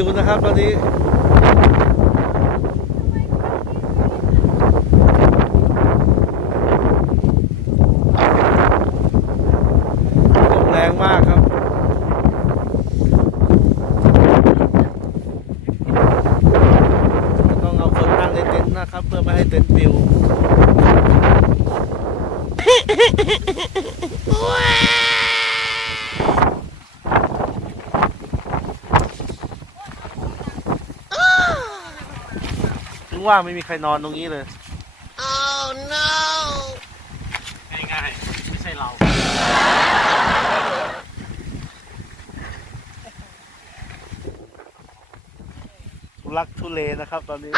ปลิวนะครับตอนนี้ลมแรงมากครับต้องเอาคนนั่งในเต็นท์นะครับ เพื่อไม่ให้เต็นท์ปิว งว่าไม่มีใครนอนตรงนี้เลยง่ายๆไม่ใช่เรา ทุลักทุเลนะครับตอนนี้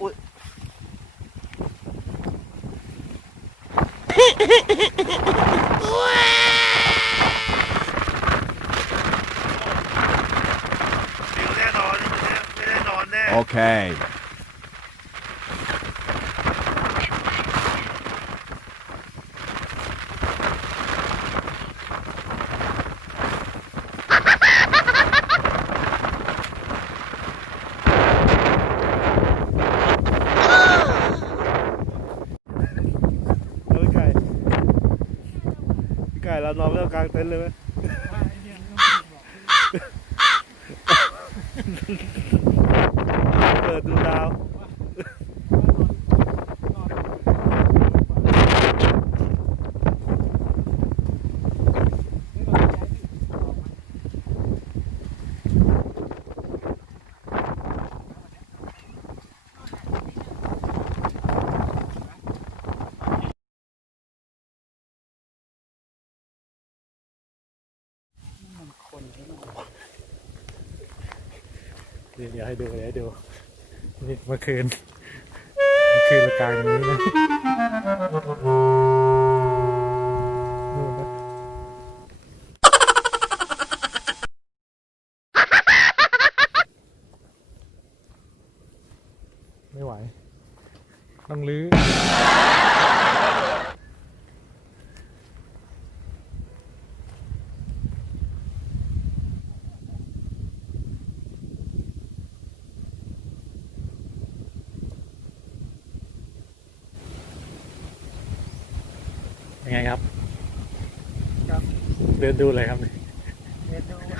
อุ๊ยฟิวแน่นอนไม่ได้ไม่ได้นอนแน่ Okay. เฮ้ยไก่พี่ไก่เรานอนไม่ต้องกลางเต็นท์เลยไหมเปิดดูดาว เดี๋ยวให้ดูเดี๋ยวให้ดูนี่เมื่อคืนเมื่อคืนเรากลางตรงนี้นะนู่นนะไม่ไหว ต้องลื้อ ยังไงครับครับเดินดูเลยครับเดี๋ยวดูว่า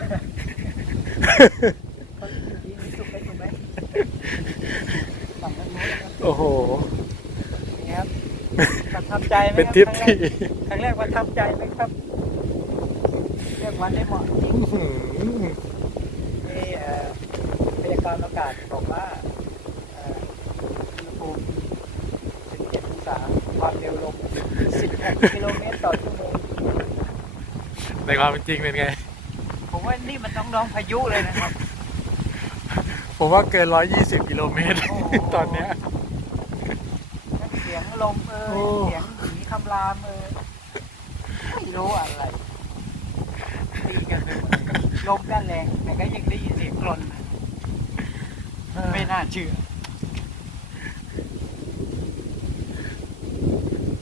เขาจริงๆถูกไหมถูกไหมฝั่งนั้นรู้นะครับโอ้โหนี่ครับประทับใจไหมเป็นครับทริปที่ครั้งแรกประทับใจไหมครับเรียกวันได้เหมาะจริง อื้อหือนี่เอ่อพยากรณ์อากาศบอกว่าเอ่ออุณหภูมิ 17องศาความเร็วลม16กิโลเมตรต่อชั่วโมงในความเป็นจริงเป็นไง ผมว่านี่มันต้องร้องพายุเลยนะครับ ผมว่าเกิน 120 กิโลเมตรโอ้โหตอนเนี้ยเสียงลมเอ่ยโอ้เสียงหมีคำรามเอ่ยไม่รู้อะไรตีกันไปหมดลมก็แรงแต่ก็ยังได้ยินเสียงกลนไม่น่าเชื่อ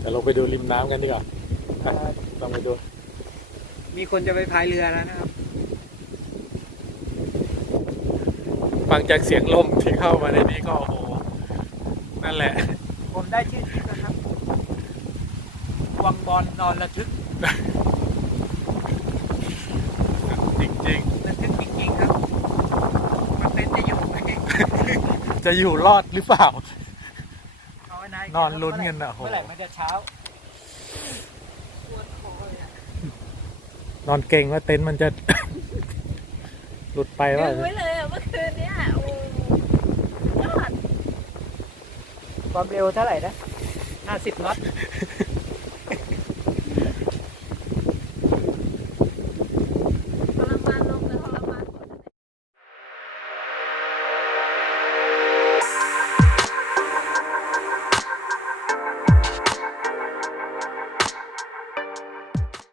ดี๋ยวลงไปดูริมน้ำกันดีกว่าอะลองไปดู มีคนจะไปพายเรือแล้วนะครับ ฟังจากเสียงลมที่เข้ามาในนี้ก็โอ้โห นั่นแหละ ผมได้ชื่อทริปนะครับ วังบอลนอนระทึก จริงระทึกจริงๆครับ มันเป็นจะอยู่ไหมๆจะอยู่รอดหรือเปล่าเอาไว้ไห นอนลุ้นกันน่ะโห เมื่อไหร่มันจะเช้า นอนเก่งว่าเต็นท์มันจะ หลุดไปว่า ดึงไว้เลยอะเมื่อคืนเนี้ยโอ้ยอดความเร็วเท่าไหร่นะห้าสิบน็อต